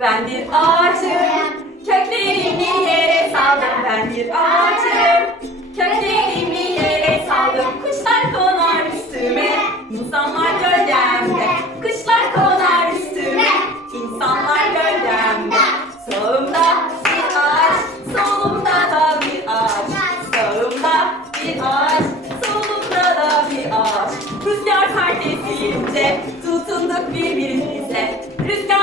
Ben bir ağacım, köklerimi yere saldım. Ben bir ağacım, köklerimi yere saldım. Kuşlar konar üstüme, insanlar gölgemde. Kuşlar konar üstüme, insanlar gölgemde. Sağımda bir ağaç, solumda da bir ağaç. Sağımda bir ağaç, solumda da bir ağaç. Rüzgar sert esince tutunduk birbirimize. Rüzgar